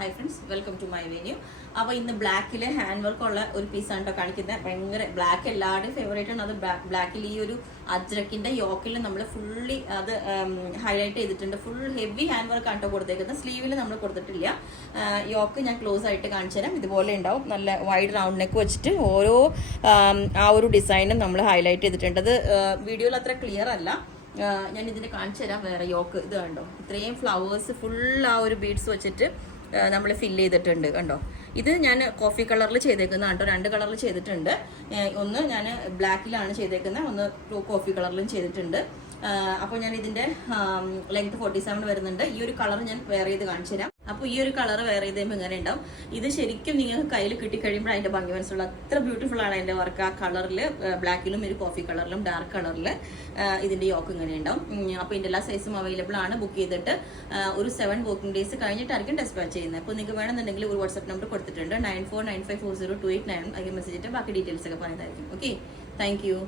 Hi friends, welcome to my venue. അപ്പോൾ ഇന്ന് ബ്ലാക്കിൽ ഹാൻഡ് വർക്ക് ഉള്ള ഒരു പീസാണ് കേട്ടോ കാണിക്കുന്നത്. ഭയങ്കര ബ്ലാക്ക് എല്ലാവരുടെയും ഫേവറേറ്റ് ആണ്. അത് ബ്ലാക്കിൽ ഈ ഒരു അജ്രക്കിന്റെ യോക്കിൽ നമ്മൾ ഫുള്ളി അത് ഹൈലൈറ്റ് ചെയ്തിട്ടുണ്ട്. ഫുൾ ഹെവി ഹാൻഡ് വർക്ക് ആണ് കേട്ടോ കൊടുത്തേക്കുന്നത്. സ്ലീവിൽ നമ്മൾ കൊടുത്തിട്ടില്ല. യോക്ക് ഞാൻ ക്ലോസ് ആയിട്ട് കാണിച്ചു തരാം. ഇതുപോലെ ഉണ്ടാവും. നല്ല വൈഡ് റൗണ്ട് നെക്ക് വെച്ചിട്ട് ഓരോ ആ ഒരു ഡിസൈനും നമ്മൾ ഹൈലൈറ്റ് ചെയ്തിട്ടുണ്ട്. അത് വീഡിയോയിൽ അത്ര ക്ലിയർ അല്ല. ഞാൻ ഇതിനെ കാണിച്ചു തരാം. വേറെ യോക്ക് ഇത് കണ്ടോ, ഇത്രയും ഫ്ലവേഴ്സ് ഫുൾ ആ ഒരു ബീഡ്സ് വെച്ചിട്ട് നമ്മൾ ഫില്ല് ചെയ്തിട്ടുണ്ട്. കണ്ടോ, ഇത് ഞാൻ കോഫി കളറിൽ ചെയ്തേക്കുന്നതാണ് കേട്ടോ. 2 കളറിൽ ചെയ്തിട്ടുണ്ട്. ഒന്ന് ഞാൻ ബ്ലാക്കിലാണ് ചെയ്തേക്കുന്നത്, ഒന്ന് കോഫി കളറിലും ചെയ്തിട്ടുണ്ട്. അപ്പോൾ ഞാൻ ഇതിന്റെ ലെങ്ത് 47 വരുന്നുണ്ട്. ഈ ഒരു കളർ ഞാൻ വെയർ ചെയ്ത് കാണിച്ചു തരാം. അപ്പോൾ ഈ ഒരു കളർ വെയർ ചെയ്ത് കഴിയുമ്പോൾ ഇങ്ങനെ ഉണ്ടാവും. ഇത് ശരിക്കും നിങ്ങൾക്ക് കയ്യിൽ കിട്ടിക്കഴിയുമ്പോൾ അതിന്റെ ഭംഗി മനസ്സിലുള്ള അത്ര ബ്യൂട്ടിഫുൾ ആണ് അതിന്റെ വർക്ക്. ആ കളറിൽ ബ്ലാക്കിലും ഒരു കോഫി കളറിലും ഡാർക്ക് കളറിൽ ഇതിന്റെ യോക്ക് ഇങ്ങനെ ഉണ്ടാവും. അപ്പോൾ ഇതിന്റെ എല്ലാ സൈസും അവൈലബിൾ ആണ്. ബുക്ക് ചെയ്തിട്ട് ഒരു 7 വർക്കിംഗ് ഡേയ്സ് കഴിഞ്ഞിട്ടായിരിക്കും ഡെസ്പാച്ച് ചെയ്യുന്നത്. അപ്പോൾ നിങ്ങൾക്ക് വേണമെന്നുണ്ടെങ്കിൽ ഒരു വാട്സ്ആപ്പ് നമ്പർ കൊടുത്തിട്ടുണ്ട്, 9495402891. അതിൽ മെസ്സേജ് ഇട്ട് ബാക്കി ഡീറ്റെയിൽസ് ഒക്കെ പറയുന്നതായിരിക്കും. Okay, thank you.